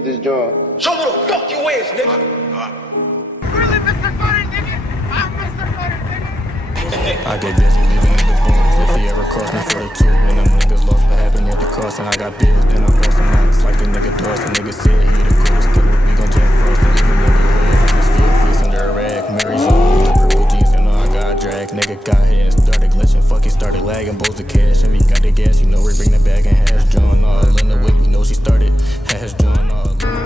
get this job. Show me the fuck you is, nigga. Really, Mr. Butter, nigga? I'm Mr. Butter, nigga. I get busy leaving niggas bones. If he ever cross me for the two, when them niggas lost what happened at the cross, and I got bills, then I'm lost some nights. Like the nigga Doss, the nigga said he the coolest killer. We gon' Jack Frost and leave a nigga hood in his field, face under a rag. Mary Jane, the purple jeans, and all I got drag. Nigga got hit and started glitching, fucking started lagging, bowls of cash, and we got the gas. You know we bring the bag and hash drawn all in the whip. You know she started hash drawn all in the whip.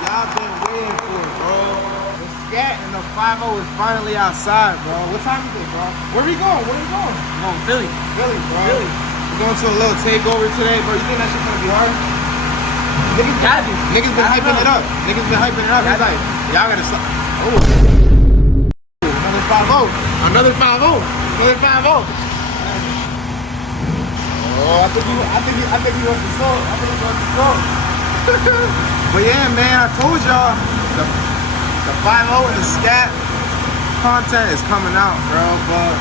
Y'all been waiting for it, bro. The SCAT and the 5-0 is finally outside, bro. What time is it, bro? Where we going? Where we going? Come on, Philly. Philly, bro. Philly. We're going to a little takeover today, bro. You think that shit's gonna be hard? Niggas been hyping it up. Niggas been hyping it up. He's like, y'all gotta stop. Oh. Another 5-0. Another 5-0. Another 5-0. Oh, I think he wants to smoke. I think he wants to smoke. But yeah, man, I told y'all the 5-0 and the SCAT content is coming out, bro. But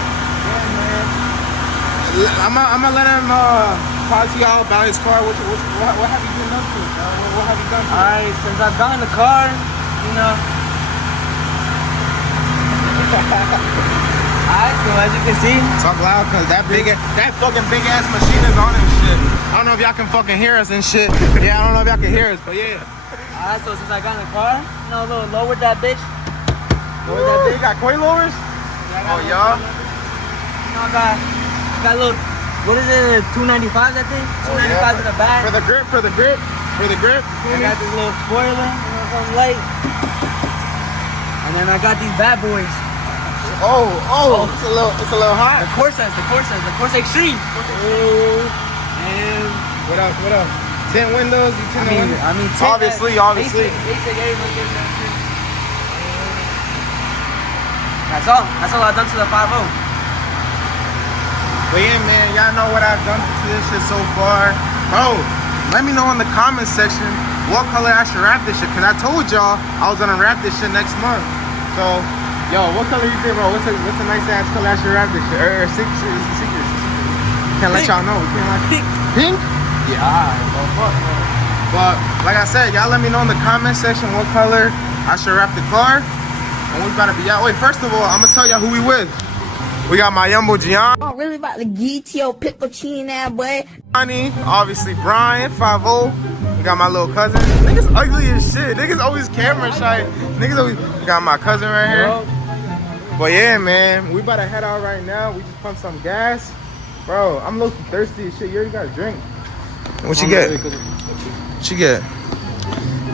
yeah, man, I'm gonna let him talk to y'all about his car. What have you been up to, bro? What have you done? Alright, since I've gotten the car, you know. Alright, so as you can see, Talk loud, cause that fucking big ass machine is on and shit. I don't know if y'all can fucking hear us and shit. Yeah, I don't know if y'all can hear us, but yeah. alright, so since I got in the car, you know, a little lowered that bitch. Lower that big, got coilovers? Oh, y'all? You know, I got a little, what is it, 295s I think? 295s in the back. For the grip. I got this little spoiler, you know, something light. And then I got these bad boys. Oh, it's a little hot. The Corsa Extreme. And What else? 10 windows, you 10 windows? I mean, Obviously. Basic, everybody gets that shit. That's all I've done to the 5-0. But yeah, man, y'all know what I've done to this shit so far. Bro, let me know in the comment section what color I should wrap this shit. Cause I told y'all I was gonna wrap this shit next month. So, yo, what color you think, bro? What's a nice ass color I should wrap this shit? Or secret. Can't let y'all know. Pink? Yeah, alright, bro. Fuck, bro. But like I said, y'all let me know in the comment section what color I should wrap the car. And we about to be out. Wait, first of all, I'm gonna tell y'all who we with. We got my Yumbo Gian. I'm really about to get your pickle chin that boy. Johnny, obviously Brian, 5-0. We got my little cousin. Niggas ugly as shit. Niggas always camera shy. Niggas always. We got my cousin right here. But yeah, man, we about to head out right now. We just pumped some gas. Bro, I'm a little thirsty as shit. You already got a drink. What you get? What you get?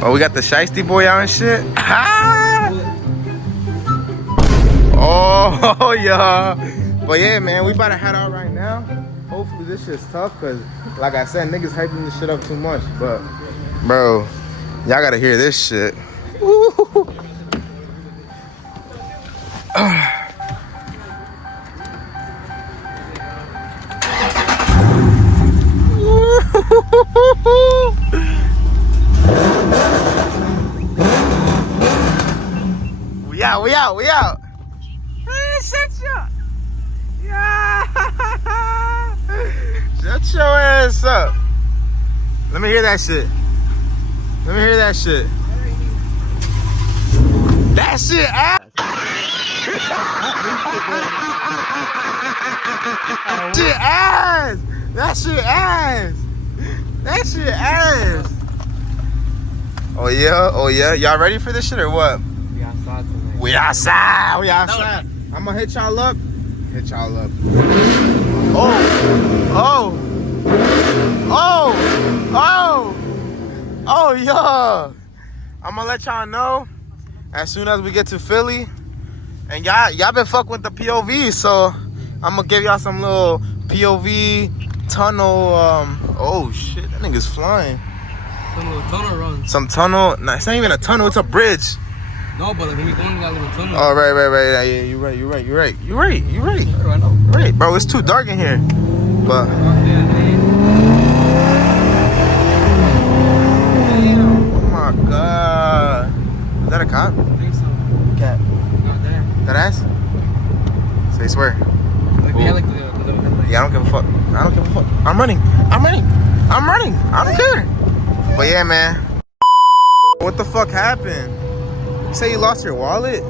Oh, we got the shiesty boy out and shit. Oh, yeah. But yeah, man, we about to head out right now. Hopefully this shit's tough, because like I said, niggas hyping this shit up too much. But, bro, y'all gotta hear this shit. We out. Hey, shut your... Yeah. Shut your ass up. Let me hear that shit. That shit ass. That shit ass. Oh yeah. Y'all ready for this shit or what? We outside. I'm gonna hit y'all up. Oh, yeah. I'm gonna let y'all know as soon as we get to Philly. And y'all been fucking with the POV, so I'm gonna give y'all some little POV tunnel. Oh shit, that nigga's flying. Some little tunnel run. Some tunnel. Nah, it's not even a tunnel. It's a bridge. No, but like when we go in that little tunnel. Oh, right. Yeah, you're right. I know. Right, bro. It's too dark in here. But. Oh my god. Is that a cop? I think so. Cat. Not there. That ass? Say swear. Like they had like the Yeah, I don't give a fuck. I don't give a fuck. I'm running. I'm running. I'm running. I don't care. But yeah, man. What the fuck happened? You say you lost your wallet?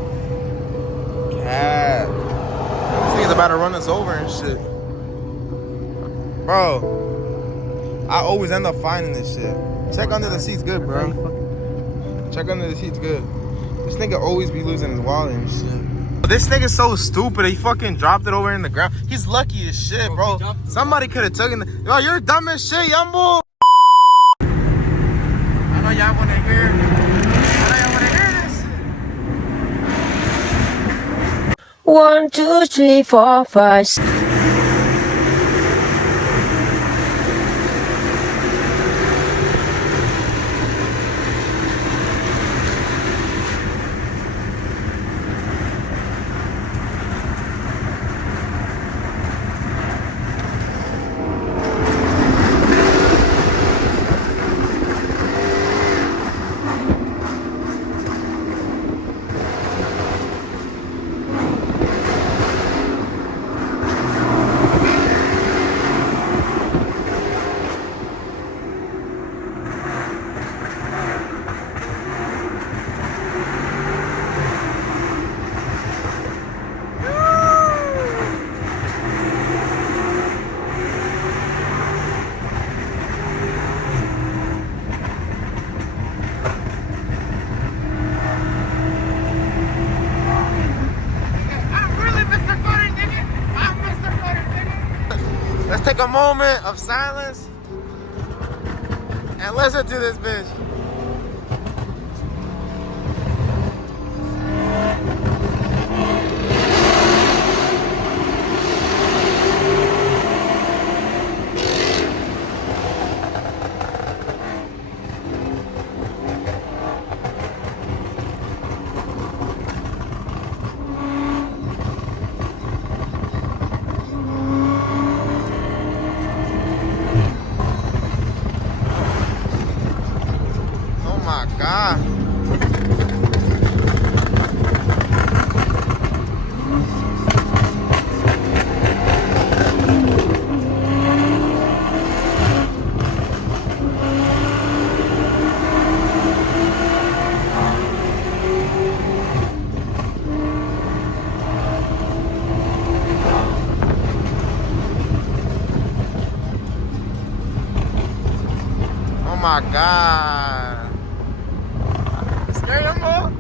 Cat. This nigga's about to run us over and shit. Bro, I always end up finding this shit. Check under the seats good, bro. Check under the seats good. This nigga always be losing his wallet and shit. This nigga's so stupid. He fucking dropped it over in the ground. He's lucky as shit, bro. Somebody could have taken it. Yo, you're dumb as shit, Yumbo. I know y'all want to hear. This shit. 1, 2, 3, 4, 5. Let's take a moment of silence and listen to this bitch. God. Oh my God. Scary, Yumbo?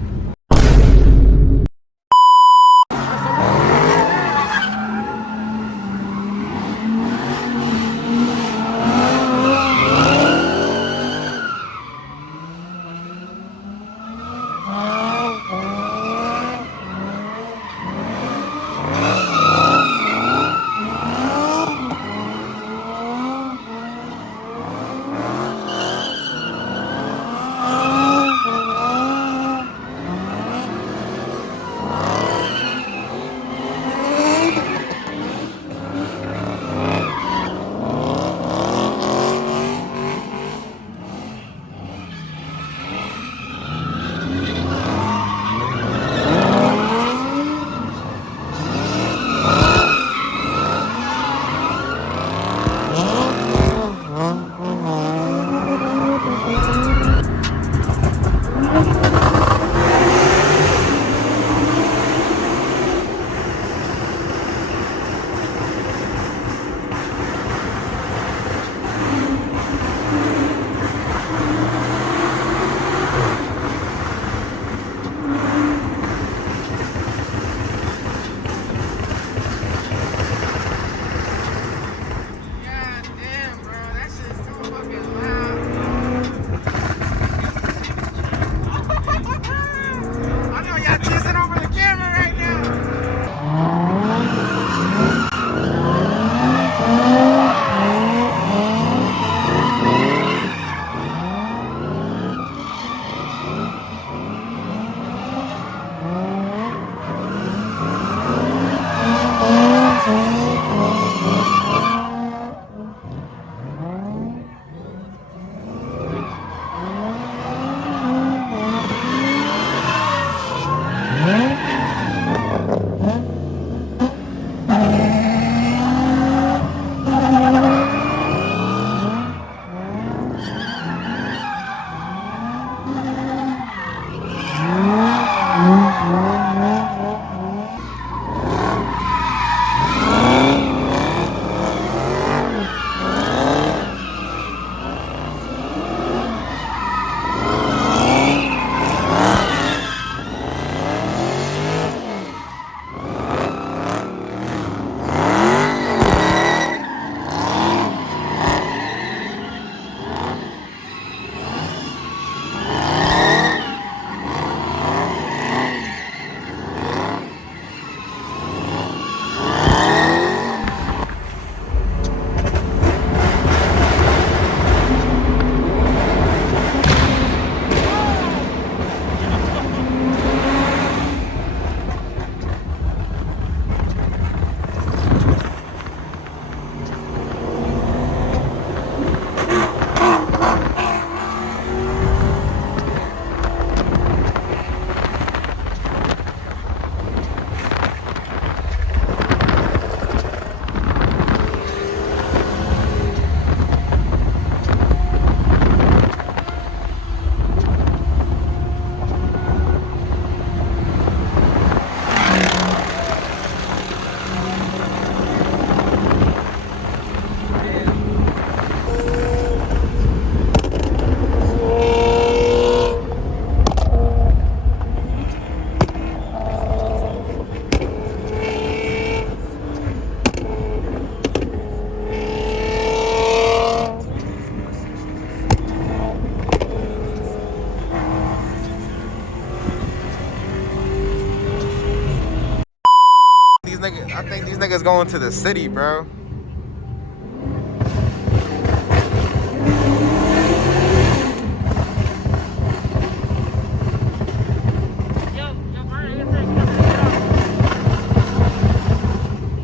these niggas going to the city, bro.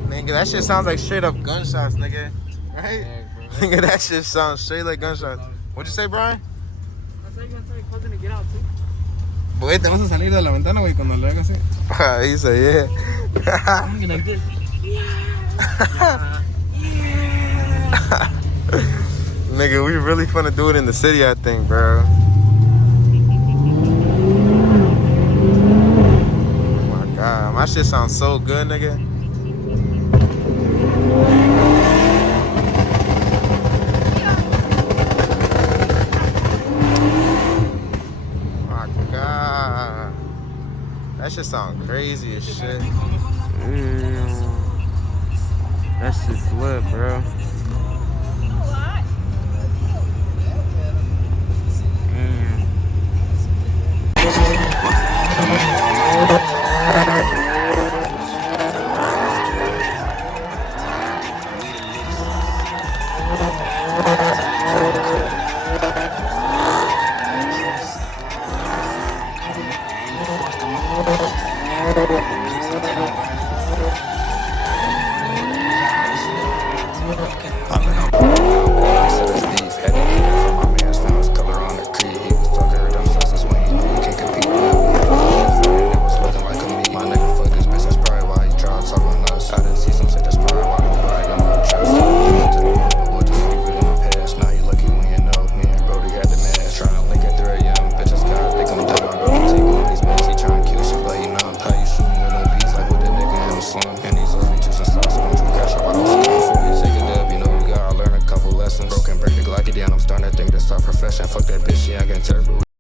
Nigga, that shit sounds like straight up gunshots, nigga. Right? Nigga, that shit sounds straight like gunshots. What'd you say, Brian? I said you're gonna tell your cousin to get out too. Boy, te vas a salir de la ventana, güey, cuando le hagas así. He said, yeah. I'm gonna like this. Nigga, we really finna do it in the city, I think, bro. Oh my God, my shit sounds so good, nigga. That shit sound crazy as shit. That shit's lit, bro. Broken, break the Glocky down, I'm starting to think that's our profession. Fuck that bitch, she ain't getting terrible.